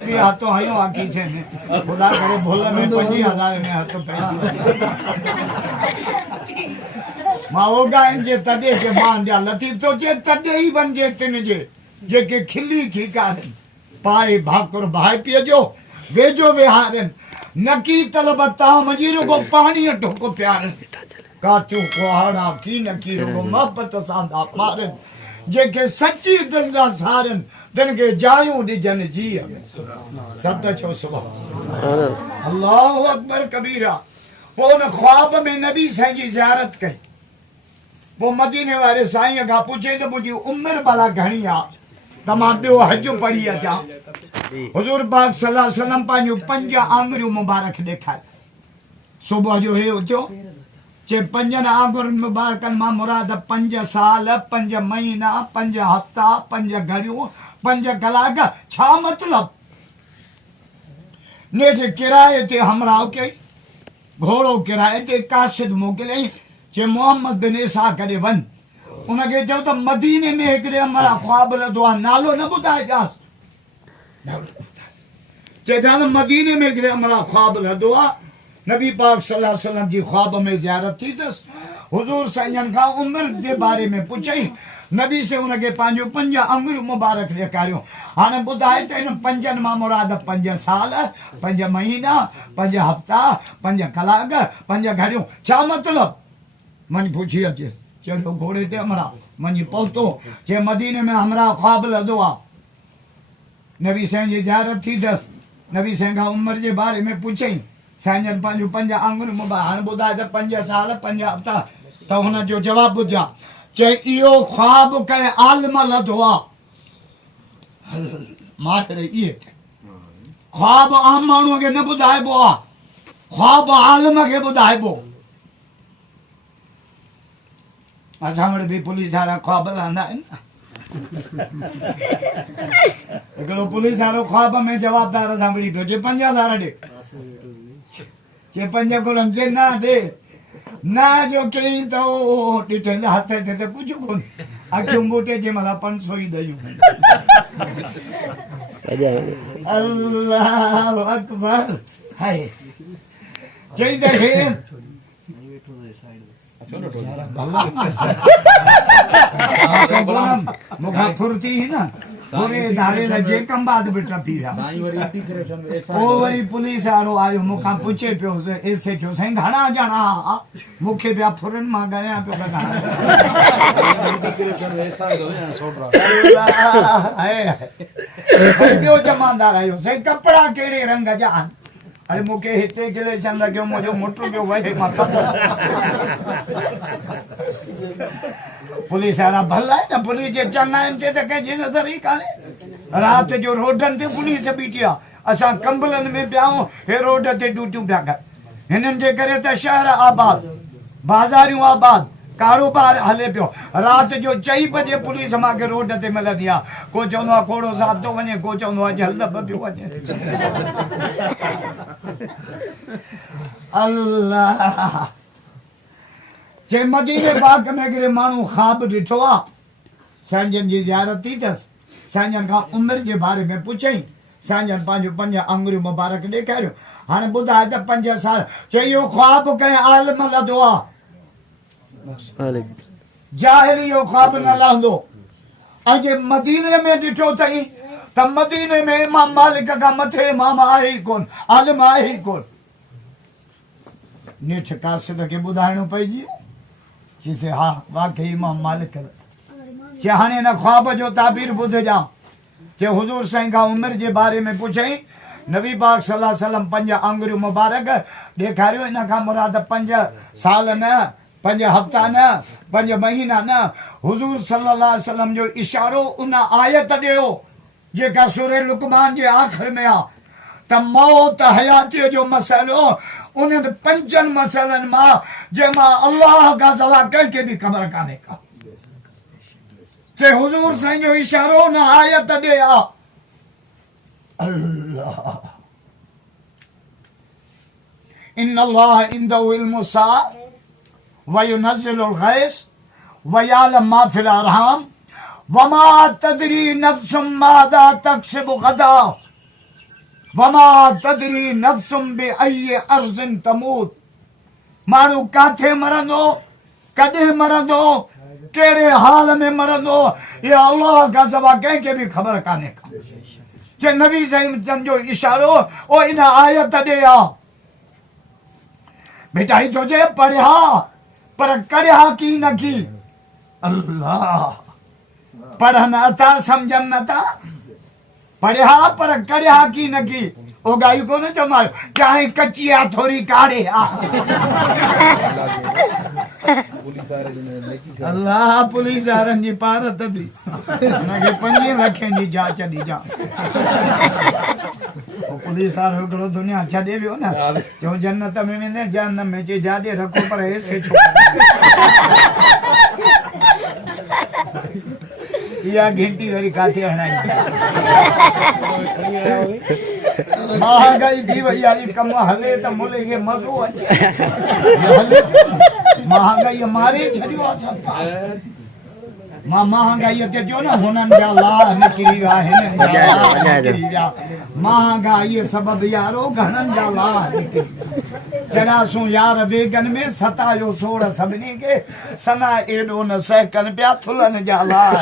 हाथों आयो आखी से ने खुदा करे भोला में 25,000 ने हाथों पैसे माओगा जे तडे के मान जा लतीफ तो जे तडे ही बन जे तिन जे के खिली खिकार पाए भाकुर भाई पियो जो वेजो विहारन नकी तलबता मजीरो को पानी अटो को प्यार काचू को हाड़ा की नकी को मोहब्बत सादा मारन जे के सच्ची दिल दा सारन दिन के जायूं दी जन जी सब छो सुबह अल्लाहु अकबर कबीरा वो न ख्वाब में नबी साईं जी ज़ियारत कई वो मदीने वाले साईं का पूछे तो मुझी उम्र भला घणी आ तमा बियो हज पढ़ी अचा हुजूर पाक सल्लल्लाहु अलैहि वसल्लम पांजो 5 आंगुरियूं मुबारक ॾेखार सुबह जो हे उथो चे 5 आंगुरनि मुबारकनि मां मुराद 5 साल 5 महीना 5 हफ्ता 5 घड़ियूं 5 कलाक छा मतलब नेठ किराए ते हमराह कई घोड़ो किराए ते कासिद मोकिलियई चे मोहम्मद बिन ईसा करे वन उनखे चयो त मदीने में हिकिड़े हमारा ख्वाब लधो आहे नालो न ॿुधाए चे जान मदीने में हिकिड़े हमारा ख्वाब लधो आहे नबी पाक सल्लल्लाहु अलैहि वसल्लम जी ख्वाब में ज़ियारत थी अथसि हुजूर साईं खां उम्र जे बारे में पुछई नबी से उनखे पंहिंजो 5 आंगुरियूं मुबारक ॾेखारियूं हाणे ॿुधाए त हिन 5 मां मुराद 5 साल 5 महीना 5 हफ्ता 5 कलाक 5 घड़ियूं छा मतलब मन पूछी अचे चलो घोड़े ते हमरा मनी पहुतो जे मदीने में हमरा ख्वाब लधो आहे नबी साईं जी ज़ियारत थी अथसि नबी साईं खां उम्र जे बारे में पुछई साईं जन पंहिंजो 5 आंगुरियूं मुबारक हाणे ॿुधाए त 5 साल 5 हफ्ता त हुनजो जवाबु ॿुधा चे इहो ख्वाब कंहिं आलिम लधो आहे मास्टर इहे ख्वाब आम माण्हूअ खे न ॿुधाइबो आहे ख्वाब आलिम खे ॿुधाइबो असां वटि बि पुलिस वारा ख्वाब लहंदा आहिनि हिकिड़ो पुलिस वारो ख्वाब में जवाबदार सां विड़ी पियो चे 5,000 ॾे चे 5 घुरनि चे न ॾे न जो कई तो ॾिठे हथ ते त कुझु कोन अखियूं मोटे जे महिल 500 ई ॾियूं अल्लाहु अकबर हाय चई त हे मूंखां फुर्ती न पूरे धारे लजे कंबाद बि टपी विया पोइ वरी पुलिस वारो आयो मूंखां पुछे पियो एसे चयो साईं घणा ॼणा मूंखे पिया फुरनि मां ॻायां पियो ॿियो जमादार आयो साईं कपिड़ा कहिड़े रंग जा आहिनि अरे मूंखे हिते गिलेशन लॻियो मुंहिंजो मुट पियो वहे मां पुलिस वारा भला आहे न पुलिस जे चङा आहिनि ते त कंहिंजी नज़र ई कान्हे राति जो रोडनि ते पुलिस बीठी आहे असां कंबलनि में पिया आहियूं हे रोड ते ड्यूटियूं पिया कनि हिननि जे करे त शहर आबाद बाज़ारियूं आबाद कारोबार हले पियो राति जो 4 बजे पुलिस मूंखे रोड ते मिलंदी आहे को चवंदो आहे खोड़ो साहब थो वञे को चवंदो आहे जल्द पियो वञे अल्लाह जे मदीने पाक में हिकिड़े माण्हू ख्वाब ॾिठो आहे साईं जन जी ज़ियारत थी अथसि साईं जन खां उमिरि जे बारे में पुछई साईं जन पंहिंजो 5 आंगुरियूं मुबारक ॾेखारियूं हाणे ॿुधाए त 5 साल चई इहो ख्वाब कंहिं आलिम लधो आहे जाहिल इहो ख्वाब न लहंदो ऐं जे मदीने में ॾिठो अथई त मदीने में इमाम मालिक खां मथे इमाम आहे ई कोन आलिम आहे ई कोन नेठ कासिद खे ॿुधाइणो पइजी चईसे हा वाकई इमाम मालिक चे हाणे हिन ख्वाब जो ताबीर ॿुधजां चे हुजूर साईं खां उमिरि जे बारे में पुछई नबी पाक सल्लल्लाहु अलैहि वसल्लम 5 आंगुरियूं मुबारक ॾेखारियो हिन खां मुराद 5 साल न 5 हफ्ता न 5 महीना न हुजूर सल्लल्लाहु अलैहि वसल्लम जो इशारो उन आयत ॾियो जेका सूरे लुकमान जे आख़िर में आहे त मौत हयातीअ जो मसइलो उन्हनि 5 मसइलनि मां जंहिंमां अल्लाह खां सवा कंहिंखे बि ख़बर कान्हे का चे हुजूर साईं जो इशारो न आयत ॾे आहे अल्लाह इन अल्लाह इंदहु इल्मु साअ व युनज़्ज़िलुल गैस व यअलम मा फिल अरहाम व मा तदरी नफ्सुम माज़ा तक्सिबु गदा वमा तदरी नफ्सुम बि अय्य अर्ज़िन तमूत। माण्हू काथे मरंदो, कॾहिं मरंदो, कहिड़े हाल में मरंदो, ये अल्लाह खां सवा कंहिंखे बि ख़बर कान्हे। जे नबी साईं जो इशारो ओ इन आयत ॾे आ। बेटा ही तुझे पढ़िया पर करिया की न की। अल्लाह पढ़न अथा समझन नथा, पढ़िया पर करिया की न की। ओ गाई को न चमायो चाहे कच्ची आ थोड़ी काढ़े आ। अल्लाह पुलिस वारनि जी पारत थी उनखे 5 लखनि जी जांच ॾी जा। पुलिस वारो हिकिड़ो दुनिया छॾे वियो न, चऊं जन्नत में वेंदे, जहन्नम में चई जाॾे रखो पर ऐसे छो। इहा घंटी वरी काथे हणाई। महागाई थी वई आहे, कम हले त मुल्क खे मज़ो अचे। महागाई मारे छॾियो आहे सभु। मां महागाई ते चयो न हुननि जा लाह निकिरी विया, हिननि जा लाह निकिरी विया। महागाई सबबु यारो घणनि जा लाह निकिरी विया। चढ़ियासूं यार वेगन में सतायो सोड़ सभिनी खे, सना एॾो न सहकनि पिया थुलनि जा लाह।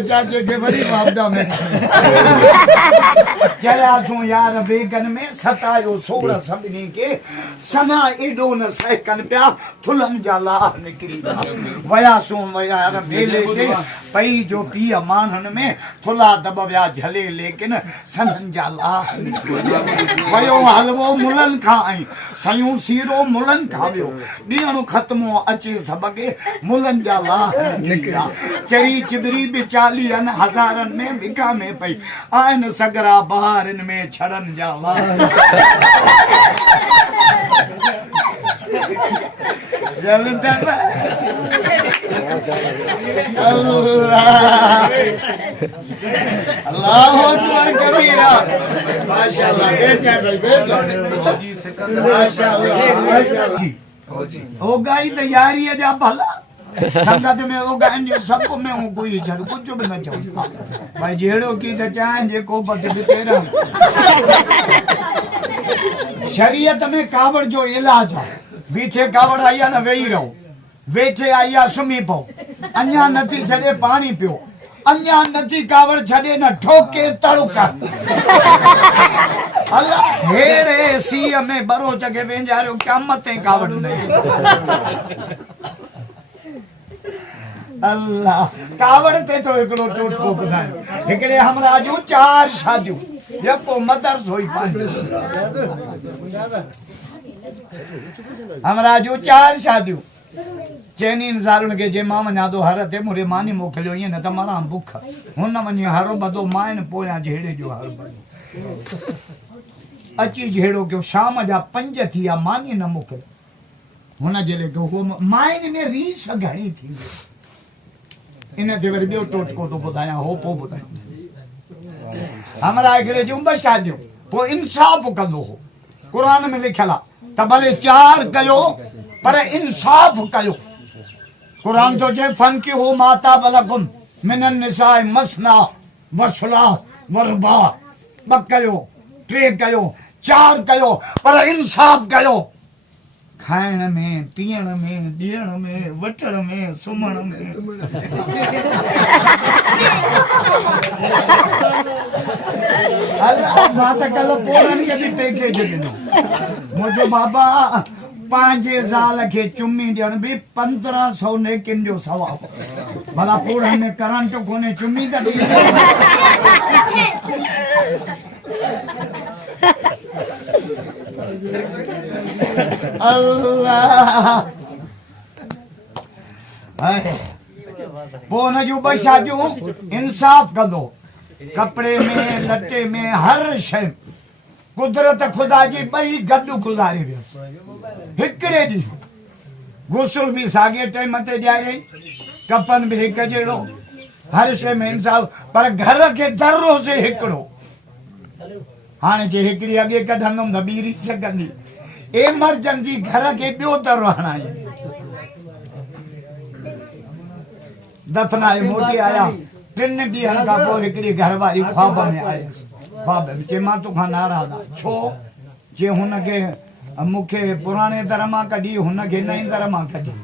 चाचे खे वरी आपदा में चढ़ियासूं यार बेगन में सतायो सोड़ सभिनी खे, सना एॾो न सहकनि पिया थुलनि जा लाह निकिरी विया। वयासूं यार मेले ते पई जो पीउ माण्हुनि में थुला दॿ विया झले, लेकिन सननि जा लाह वयो हलवो मुलनि खां ऐं सयूं सीरो मुलनि खां वियो। ॾींहं ख़त्मो अचे सबके मुलनि जा लाह निकिरा। चरी चिबरी बि 40,000 में विका में पई आहिनि सगरा बहारनि में छड़नि जा लाह। अल्लाह अकबर कबीरा। माशाअल्लाह बैठ जा भाई, बैठ जा। माशाअल्लाह माशाअल्लाह। ओ गाई तैयारी जा भला संगत में वो गाइन जो सब में हूं कोई छड़ कुछ भी न चवंदा भाई जेड़ो की त चाहे जेको बट भी तेरा। शरीयत में कावड़ जो इलाज है। बीठे कावड़ आया न वेही रहो, वेठे आया सुमी पो, अन्या नथी छड़े पानी पियो, अन्या नथी कावड़ छड़े न ठोके तड़का। अल्लाह हेड़े सी में बरो जगे वेंजारो क़यामत ते कावड़ नहीं। अल्लाह कावड़ ते तो एकड़ो टोटको बुधायो। हिकड़े हमरा जो 4 शादियूं जेको मदर सोई पानी। हमरा जो 4 शादियूं चैनी ज़ारुन के जे मां वञा तो हर ते मुरे मानी मोकलियो ईअं न त मरां बुख। हुन वञी हरो बदो माइन पोयां जहिड़े जो हर बदो अची जहिड़ो कयो। शाम जा 5 थिया मानी न मोकिलियो। हुन जे ले हो माइन में रीस घणी थी। इन ते वरी ॿियो टोटको तो ॿुधायां, हो पोइ ॿुधायां। हमरा हिकिड़े जूं 2 शादियूं पोइ इंसाफ़ कंदो हो। क़ुरान में लिखियल आहे त भले 4 कयो पर इंसाफ़ कयो। क़ुरान तो चए फनकी हो माता बलकुम मिनन निसाए मसना वसला वरबा। 2 कयो, 3 कयो, 4 कयो पर इंसाफ़ कयो। खाइण में, पीअण में, ॾियण में, वठण में, सुम्हण में। मां त कल्ह पोरनि खे बि पैकेज ॾिनो। मुंहिंजो बाबा पंहिंजे ज़ाल खे चुमी ॾियण बि 1500 नेकिन जो सवाबु। भला पोरनि में करंट कोन्हे, चुमी त ॾी। अल्लाह पोइ हुन जूं 2 शादियूं इंसाफ़ कंदो। कपिड़े में, लटे में, हर शइ कुदरत खुदा जी 2 गॾु गुज़ारे वियसि। हिकिड़े ॾींहुं गुस्ल बि साॻे टाइम ते ॾियारे, कफन बि हिकु जहिड़ो, हर शइ में इंसाफ़। पर घर खे दर्रो से हिकिड़ो। हाणे जे हिकिड़ी अॻे कढंदुमि त ॿी रीस कंदी। एमरजेंसी घर के ॿियो दरो हणाई। दफनाए मोटी आया 3 ॾींहंनि खां पोइ हिकिड़ी घरवारी ख्वाब में आई ख्वाब में चई मां तोखां नाराज़ आहियां छो जे हुनखे मूंखे पुराणे दर मां कढी हुनखे नई दर मां कढी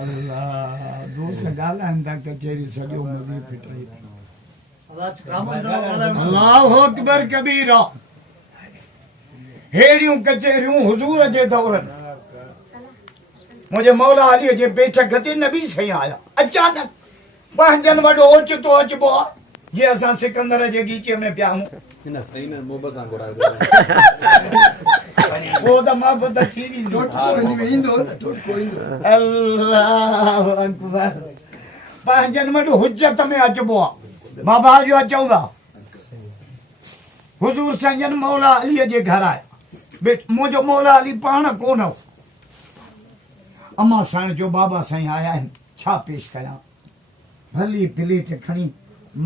अल्लाह दोस्त ॻाल्हाइनि था कचहरी सॼो मुंहिंजी फिटाई अल्लाहु अकबर कबीरा हेड़ियूं कचहरियूं हुजूर जे दौरनि मुझे मौला अली जे बैठक ते नबी सही आया अचानक पंहिंजनि वॾो ओचितो अचबो आहे जे असां सिकंदर जे गीचे में पिया आहियूं हिन सही में मोहबत सां घुरायो वो त मोहबत थी वेंदी अल्लाहु अकबर पंहिंजनि वटि हुज्जत में अचबो आहे बाबा जो अचूं था हुजूर संजन मौला अलीअ जे घर आया मुंहिंजो मौला अली पाण कोन हो अम्मा साईं जो बाबा साईं आया आहिनि छा पेश कयां भली प्लेट खणी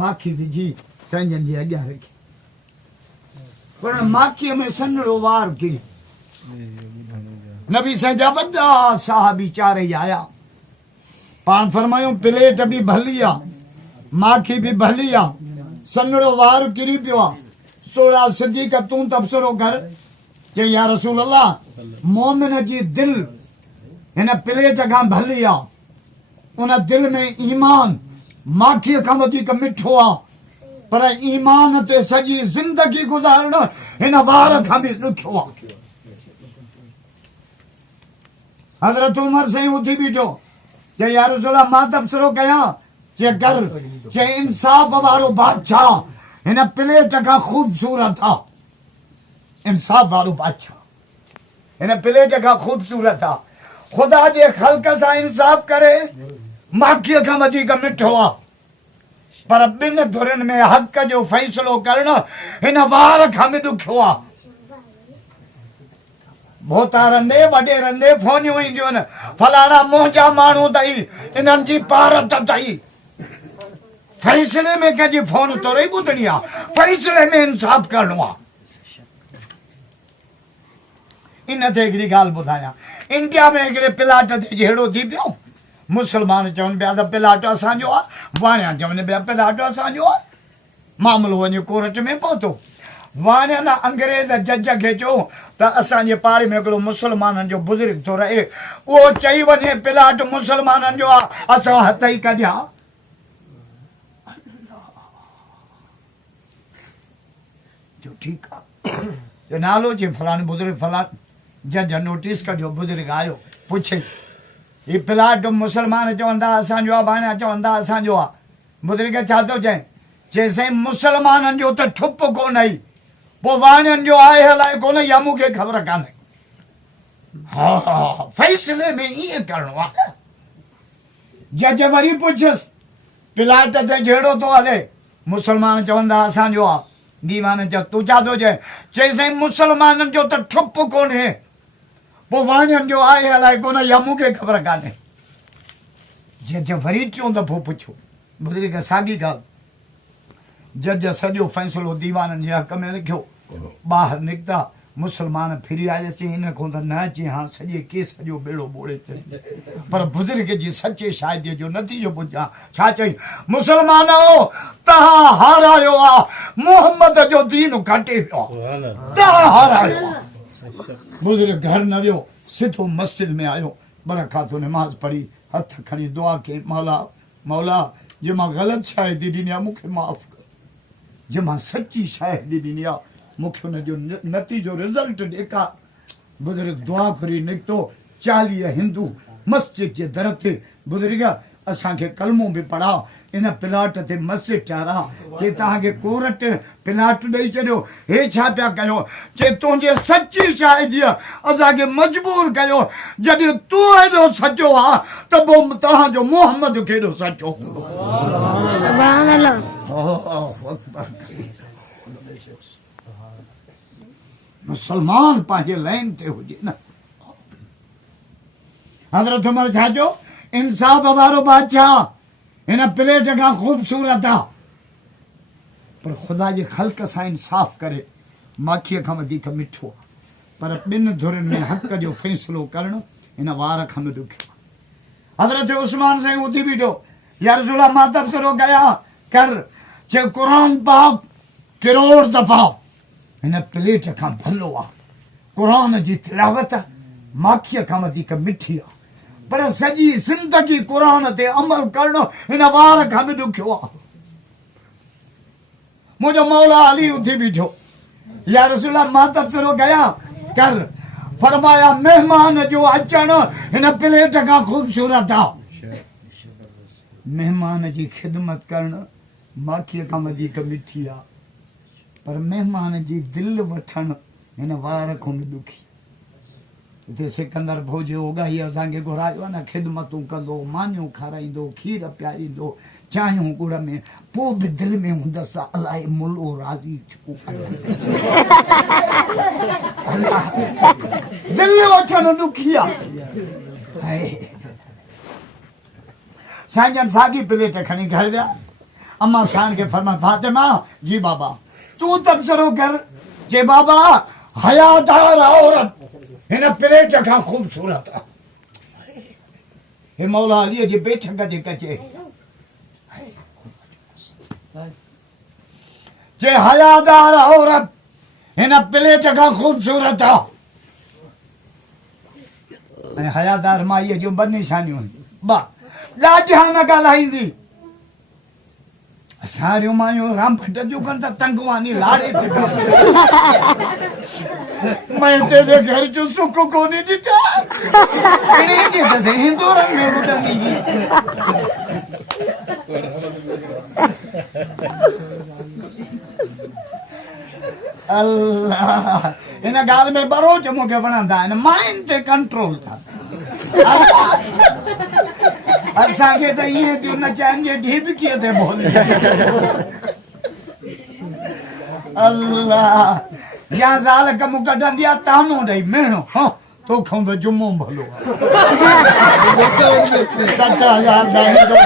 माखी विझी संजन जे अॻियां रखी पर माखीअ में सन्हड़ो वार किरी नबी साईं जा वॾा साहबी चारई आया पाण फरमायूं प्लेट बि भली आहे माखी बि भली आहे सन्हड़ो वार किरी पियो आहे सोड़ा सिद्दीक़ तूं तबसरो कर चई या रसूल अल्लाह मोमिन जी दिल हिन प्लेट खां भली आहे उन दिल में ईमान माखीअ खां वधीक मिठो आहे पर ईमान ते सॼी ज़िंदगी गुज़ारणु हिन वार खां बि ॾुखियो आहे हज़रत उमर साईं उथी बीठो चई या रसूल अल्लाह मां तबसरो कयां चई कर चई इंसाफ़ वारो बादशाह हिन प्लेट खां ख़ूबसूरत आहे इंसाफ़ वारो बादशाह हिन प्लेट खां ख़ूबसूरत आहे खुदा जे ख़ल्क़ सां इंसाफ़ करे माखीअ खां वधीक मिठो आहे पर ॿिनि धुरनि में हक़ जो फ़ैसिलो करणु हिन वार खां बि ॾुखियो आहे भोता रंदे वॾे रंदे फोनियूं ईंदियूं आहिनि फलाणा मुंहिंजा माण्हू अथई इन्हनि जी पारत अथई फ़ैसिले में कंहिंजी फोन तोड़े ॿुधणी आहे फ़ैसिले में इंसाफ़ करणो आहे इन ते हिकिड़ी ॻाल्हि ॿुधायां इंडिया में हिकिड़े प्लाट ते जहिड़ो थी पियो मुस्लमान चवनि पिया त प्लाट असांजो आहे वाणिया चवनि पिया प्लाट असांजो आहे मामिलो वञी कोर्ट में पहुतो वाणिया न अंग्रेज़ जज खे चयो त असांजे पाड़े में हिकिड़ो मुस्लमाननि जो बुज़ुर्ग थो रहे उहो चई वञे प्लाट मुस्लमाननि जो आहे असां हथ ई कढिया जो ठीकु आहे जो नालो चई फलाणे बुज़ुर्ग फलाणे जज नोटिस कढियो बुज़ुर्ग आयो पुछे ही प्लाट मुस्लमान चवंदा असांजो आहे वाणिया चवंदा असांजो आहे बुज़ुर्ग छा थो चए चई साईं मुस्लमाननि जो त ठुप कोन आई पोइ वाणियनि जो आहे हलाए कोन या मूंखे ख़बर कान्हे हा फ़ैसिले में ईअं करिणो आहे जज वरी पुछियसि प्लाट ते जहिड़ो थो हले मुस्लमान चवंदा असांजो आहे दीवान चयो तूं छा थो चए चई साईं मुस्लमाननि जो त ठुप कोन्हे पोइ वाणियनि जो आहे हलाए कोन या मूंखे ख़बर कान्हे जज वरी टियों दफ़ो पुछो बुज़ुर्ग साॻी ॻाल्हि जज सॼो फ़ैसिलो दीवाननि जे हक़ में लिखियो ॿाहिरि निकिता मुस्लमान फिरी आयसि हिन खां त न अचे हा सॼे केस जो बेड़ो ॿोड़े चई पर बुज़ुर्ग जी सचे शायदीअ जो नतीजो पुछां छा चई मुस्लमान तव्हां हारायो आहे मोहम्मद जो दीन खटे पियो तव्हां हारायो आहे बुज़ुर्ग घर न वियो सिधो मस्जिद में आयो बरखातो नमाज़ पढ़ी हथ खणी दुआ कई मौला मौला जे मां ग़लति शायदी ॾिनी आहे मूंखे माफ़ कर जे मां सची शायदी ॾिनी आहे मूंखे हुनजो नतीजो रिज़ल्ट ॾेखार बुज़ुर्ग दुआ घुरी निकितो 40 हिंदू मस्जिद जे दर ते बुज़ुर्ग असांखे कलमो बि पढ़ाओ इन प्लाट ते मस्जिद चारा जे तव्हांखे कोर्ट प्लाट ॾेई छॾियो हे छा पिया कयो जे तुंहिंजे सची शायदीअ असांखे मजबूर कयो जॾहिं तूं हेॾो सचो आहे त पोइ तव्हांजो मोहम्मद केॾो सचो हूंदो सुभान अल्लाह मुसलमान पंहिंजे लाइन ते हुजे न हज़रत उमर छा चयो इंसाफ़ वारो बादशाह हिन प्लेट खां ख़ूबसूरत आहे पर ख़ुदा जे ख़ल्क़ सां इंसाफ़ करे माखीअ खां वधीक मिठो आहे पर ॿिनि धुरनि में हक़ जो फ़ैसिलो करणु इन वार खां बि ॾुखियो हज़रत उस्मान साईं उथी बीठो या रसूल अल्लाह मां तबसरो कया कर जे क़ुरान पाक करोड़ दफ़ा हिन प्लेट खां भलो आहे क़ुरान जी तिलावत माखीअ खां वधीक मिठी आहे पर सॼी ज़िंदगी क़ुरान ते अमल करणो हिन वार खां बि ॾुखियो आहे मुंहिंजो मौला अली उथी बीठो या रसूल अल्लाह मां तबसरो कया कर फरमाया मेहमान जो अचण हिन प्लेट खां ख़ूबसूरत आहे मेहमान जी ख़िदमत करण माखीअ खां वधीक मिठी आहे पर मेहमान जी दिलि वठण हिन वार खां बि ॾुखी हिते सिकंदर भोज उगाई असांखे घुरायो आहे न ख़िदमतूं कंदो मानियूं खाराईंदो खीर पियारींदो चाहियूं गुड़ में पोइ बि दिलि में हूंदसि अलाए मुलो राज़ी थियो दिलि वठण ॾुखी आहे साईं जन साॻी प्लेट खणी घर विया अम्मा साईं खे फरमाया फातिमा जी बाबा तूं तबसरो कर जे बाबा हयादार औरत हिन प्लेट खां ख़ूबसूरत आहे हे मौला अलीअ जे बेठक जे कचे जे हयादार औरत हिन प्लेट खां ख़ूबसूरत आहे ऐं हयादार माईअ जूं ॿ निशानियूं आहिनि ॿ ॾाढा न ॻाल्हाईंदी असां मायूं रामफट जूं कनि त तंगवानी लाड़े मैं तेरे घर जो सुख कोन्हे ॾिठा हिंदुरनि में उॾंदी अल्लाह हिन ॻाल्हि में बरोच मूंखे वणंदा आहिनि माइंड ते कंट्रोल था असांखे त ईअं थियूं नचाइनि जे ढीबकीअ ते बोले अल्लाह या ज़ाल कमु कढंदी आहे तानो ॾेई मेणो हाँ तोखां त जुमो भलो 60,000 दाही जो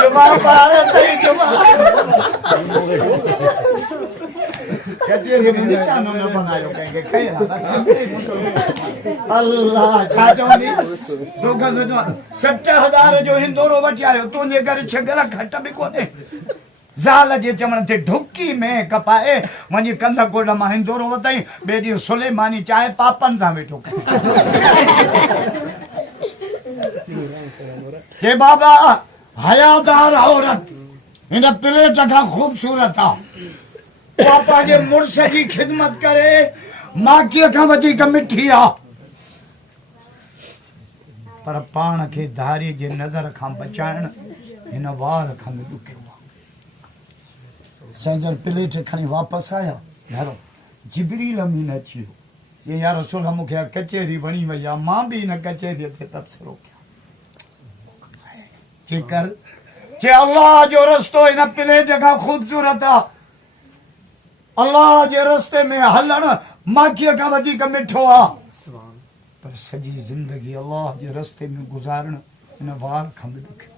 जुमा पार तई जुमा कचेरी में निशानो न बनायो कंहिंखे खैर अल्लाह छा चवंदी तोखां त 60,000 जो हिंदोरो वठी आयो तुंहिंजे घर छगल खट बि कोन्हे ज़ाल जे चवण ते ढुकी में कपाए वञी कंध कोड मां हिंदोरो वताई ॿिए ॾींहुं सुलेमानी चाहे पापनि सां वेठो जे बाबा हयादार औरत हिन प्लेट खां ख़ूबसूरत आहे पापा जे मुड़स जी ख़िदमत करे माखीअ खां वधीक मिठी आहे पर पाण खे धारी जे नज़र खां बचाइण हिन वार खां बि ॾुखियो आहे साईं जन प्लेट खणी वापसि आया घरो जिबरील अमीन अची वियो ये यार रसूल मूंखे कचेरी वणी वई आहे मां बि हिन कचेरीअ ते तबसरो कयां जेकर जे अल्लाह जो रस्तो हिन प्लेट खां ख़ूबसूरत आहे अल्लाह जे रस्ते में हलण माखीअ खां वधीक मिठो आहे पर सॼी ज़िंदगी अल्लाह जे रस्ते में गुज़ारण हिन वार खां बि ॾुखियो